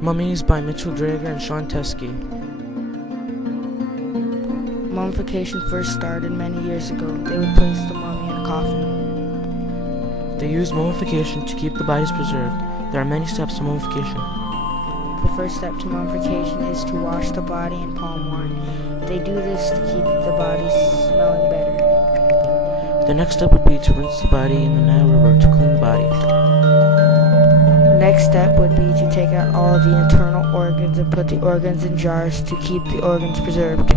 Mummies by Mitchell Drager and Shawnn. Mummification first started many years ago. They would place the mummy in a coffin. They used mummification to keep the bodies preserved. There are many steps to mummification. The first step to mummification is to wash the body in palm wine. They do this to keep the body smelling better. The next step would be to rinse the body in the Nile River to clean the body. Next step would be to take out all the internal organs and put the organs in jars to keep the organs preserved.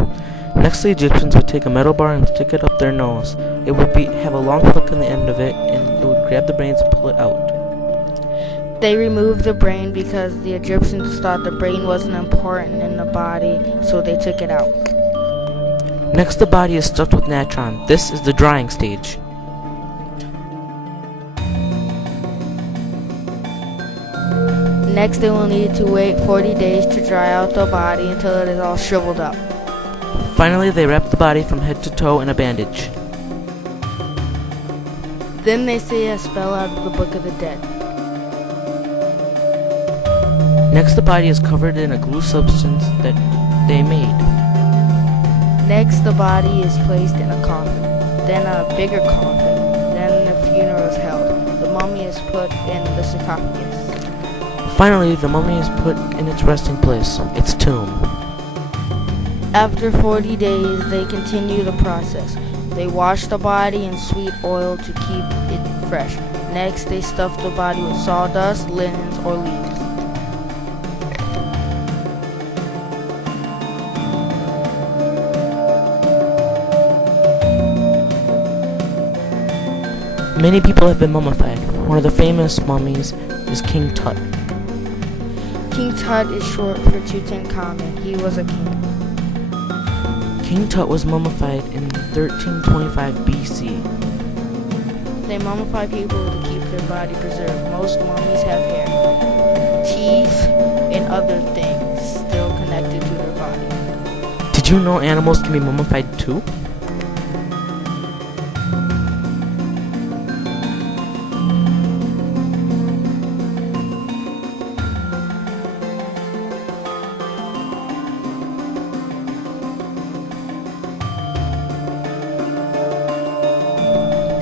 Next, the Egyptians would take a metal bar and stick it up their nose. It would have a long hook on the end of it, and it would grab the brains and pull it out. They removed the brain because the Egyptians thought the brain wasn't important in the body, so they took it out. Next, the body is stuffed with natron. This is the drying stage. Next, they will need to wait 40 days to dry out the body until it is all shriveled up. Finally, they wrap the body from head to toe in a bandage. Then they say a spell out of the Book of the Dead. Next, the body is covered in a glue substance that they made. Next, the body is placed in a coffin, then a bigger coffin, then the funeral is held. The mummy is put in the sarcophagus. Finally, the mummy is put in its resting place, its tomb. After 40 days, they continue the process. They wash the body in sweet oil to keep it fresh. Next, they stuff the body with sawdust, linens, or leaves. Many people have been mummified. One of the famous mummies is King Tut. King Tut is short for Tutankhamun. He was a king. King Tut was mummified in 1325 BC. They mummify people to keep their body preserved. Most mummies have hair, teeth, and other things still connected to their body. Did you know animals can be mummified too?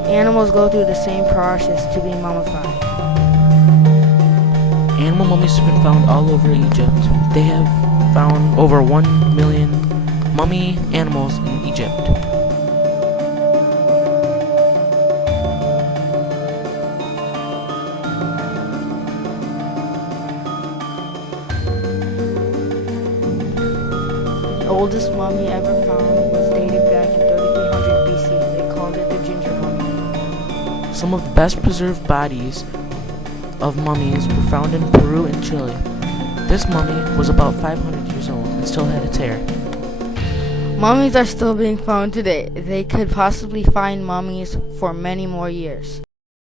Animals go through the same process to be mummified. Animal mummies have been found all over Egypt. They have found over 1 million mummy animals in Egypt. The oldest mummy ever found was dated back in 3300 BC. They called it the ginger mummy. Some of the best preserved bodies of mummies were found in Peru and Chile. This mummy was about 500 years old and still had its hair. Mummies are still being found today. They could possibly find mummies for many more years.